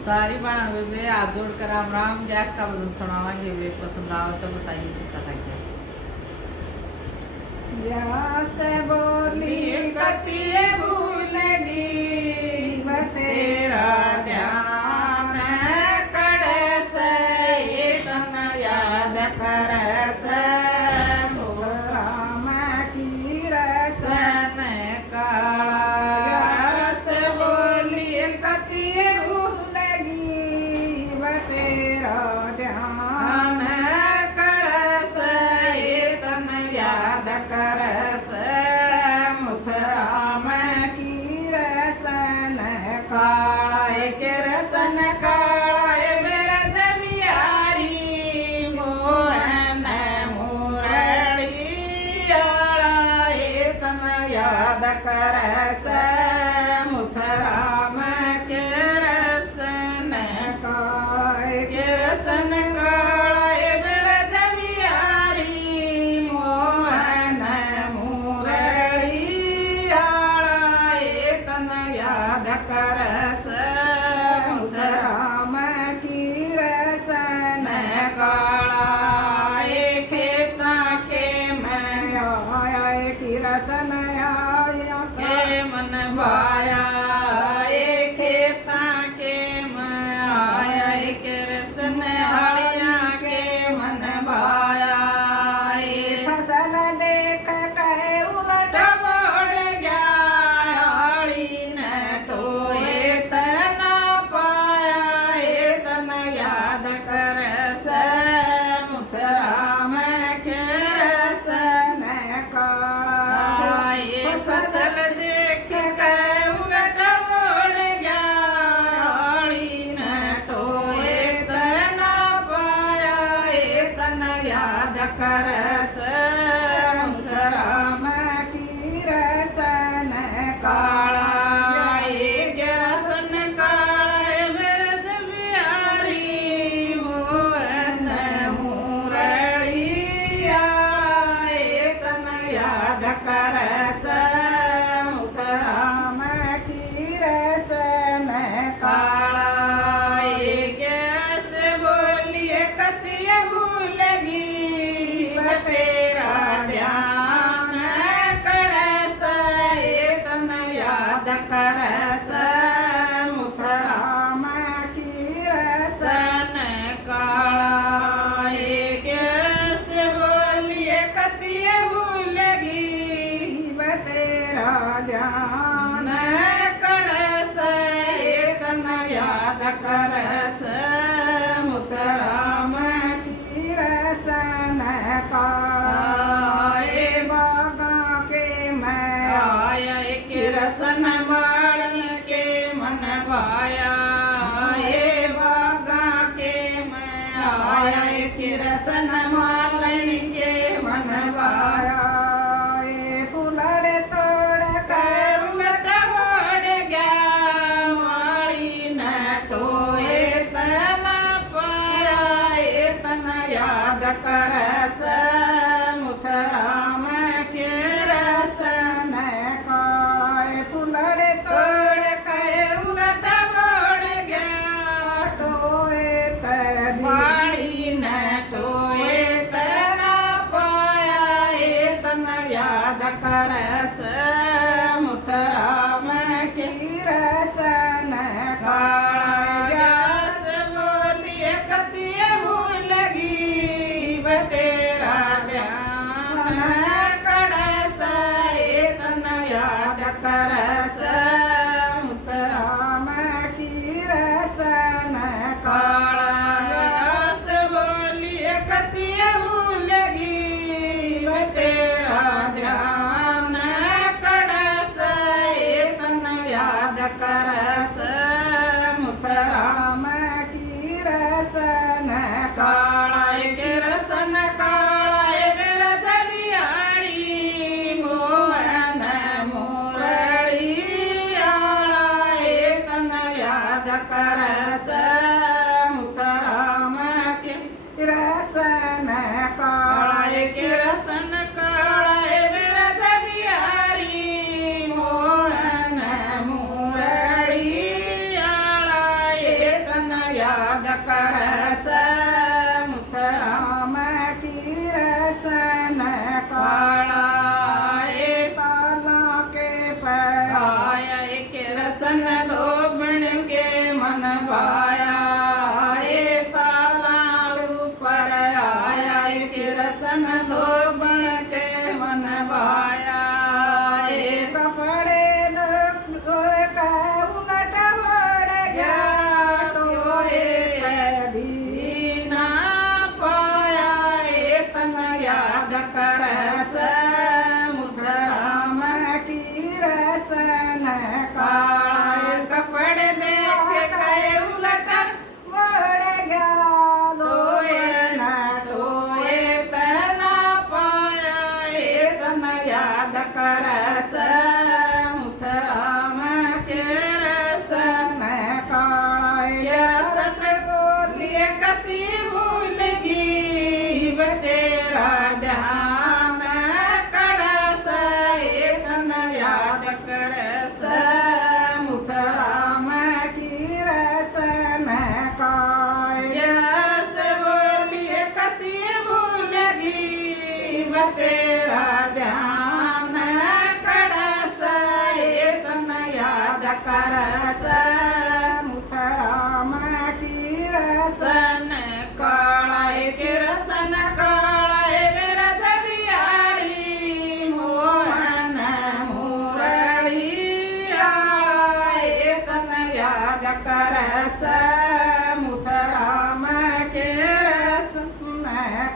सारी बना वे हाथ जोड़ कर राम राम। गैस का वजन सुनावांगे, वे पसंद आओ तो बताइए कैसा लगे। व्यास बोली कति भूलगी तेरा ध्यान करस, तन याद करस राम की रसन काला। व्यास बोली कति भूलगी तेरा ध्यान करस, तन याद करस राम की रसन काला। के रसन काला मेरा जबियारी मोहन मुरली आला, तन याद करस राम के रसन के रसन काला मेरा जबियारी मोहन मुरली आला, तन याद करस राम की रसन काला। खेता के मैं आया की रसन आया के मन भाया, खेता के मैं आया के रसन हरिया के मन भाया। फसल देख कहे उलट मोड़ गया आड़ी न टोए तना पाया, तन याद करस राम के रसन आए। फसल देख के उलट मोड़ गया आड़ी न टोए तना पाया, तन याद करस राम की रसन काला। के रसन काला मेरे जबियारी मोहन मुरली आला, तन याद करस राम की रसन काला। गैस बोलिए कति भूलगी तेरा ध्यान करस, तन याद करस राम की रसन सन काला। गैस बोलिए कति भूलगी तेरा ध्यान करस, तन याद करस राम की रसन काए बागा के मैं आया। के रसन माड़ी के मन भाया, बागा के मैं आया। के रसन मालनी के मन भाया। आया फुलड़ तोड़ कर उलट मोड़ गया माड़ी न टोए तना पाया, तन याद करस राम के रसन काए फुलड़ तोड़ के उलट मोड़ गया तोए तभी माड़ी न टोए तना पाया, तन याद करस राम के रसन काला। गैस बोलिए कति भूलगी तेरा ध्यान करस, तन याद करस राम की रसन काला। गैस बोलिए कति भूलगी तेरा ध्यान करस, तन याद करस राम की रसन काला। के रसन काला मेरा जबियारी मोहन मुरली आला, तन याद करस राम के रसन काला। के रसन काला मेरा जबियारी मोहन मुरली आला, याद करस मुथराम की रसन काला ए काला के पर आया के रसन धोबण के मन भाया ए ताला ऊपर आया के रसन धोबण के मन भाया ए कपड़े का उलट मोड़ गया तो एक दीना पाया ए तन याद करस मुथराम की रसन काला कपड़े देख के उलट मोड़ गया टोए तना पाया ए तन याद करस मुथराम के रसन के रसन बोलिए कति भूल गई तेरा ध्यान कड़स ए तन याद करस मुथराम की रसन यस बोलिए कति भूल गई तेरा ध्यान कड़स ए तन याद करस मुथराम की रसन सन कालाए के रसन कालाए मेरा जबियारी मोहन मुरली आलाए तन याद करस मुथराम के रसन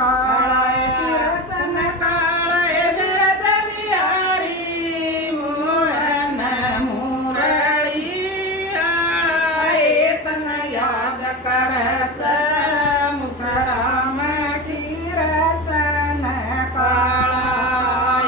कालाए के रसन कालाए मेरा जबियारी मोहन मुरली आलाए तन याद करस मुथराम की रसन काला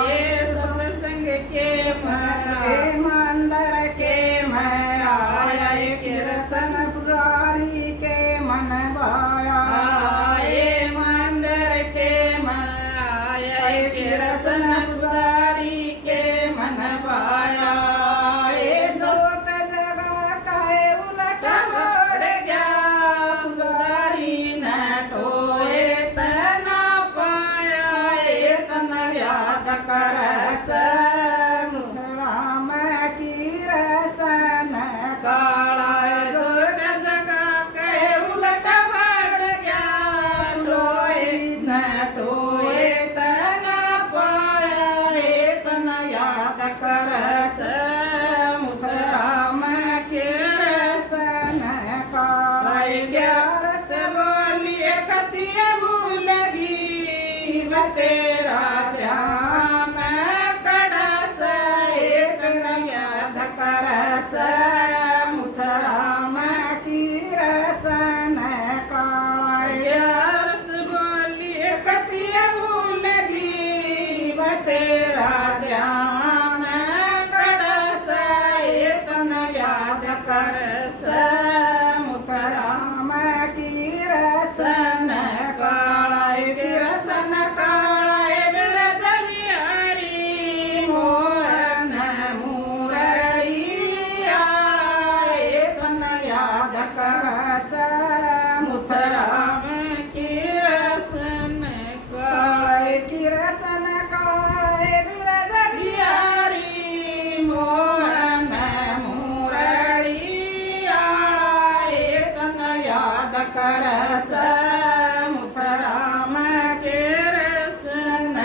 ये सत्संग के हे मंदर के मैं आया के रसन पुजारी के मन भाया आए मंदिर के मैं आया के रसन पुजारी के मन पाया ये जोत जगा काए उलट बढ़ गया पुजारी न टोए तना पाया ए तन याद करस राम की रसन काला जोत जगा के उलट बढ़ गया टोए न टोए तना पाया ए तन याद करस मुथराम के रसन पाई गया रस बोलिए कतिय भूल गई तेरा ध्यान कड़स एक न याद करस मुथराम की रसन रस बोलिए कतिय भूल गई तेरा ध्यान कड़स एक न याद करस मुथराम की रसन सन कालाए के रसन कालाए मेरा जबियारी मोहन मुरली आलाए तन याद करस मुथराम की रसन कालाए की रसन काए बिरज बिहारी मोहन मुरली आलाए तन याद करस मुथराम के रसन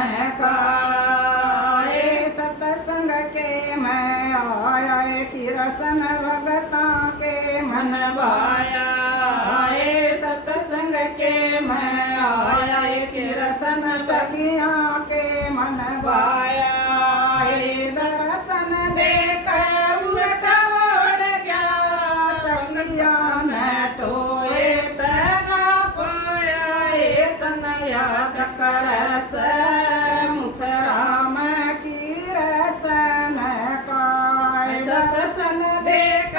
कालाए सत्संग के मैं आया की रसन भगता के मन भाया ए सत्संग के मैं आया के रसन सखिया के मन भाया ए सरसन देख उलट ओढ़ गया सखिया न टोए तना पाया ए तन याद करस मुथराम की रसन काए सत्संग देख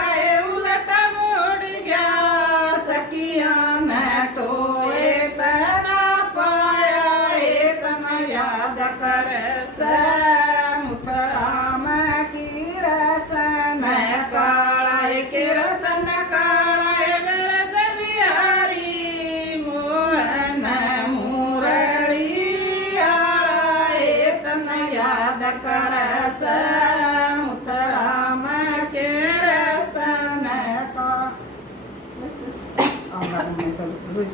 उलट मोड़ गया सखिया न टोए तना पाया ए तन याद करस પાદક રસ મુથરામ કે રસ ને તો બસ આમ